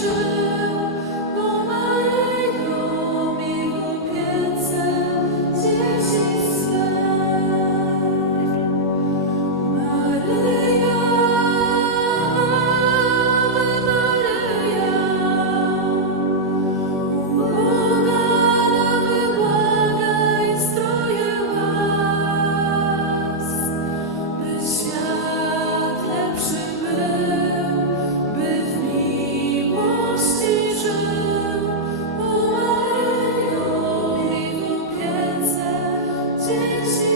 toujours. see.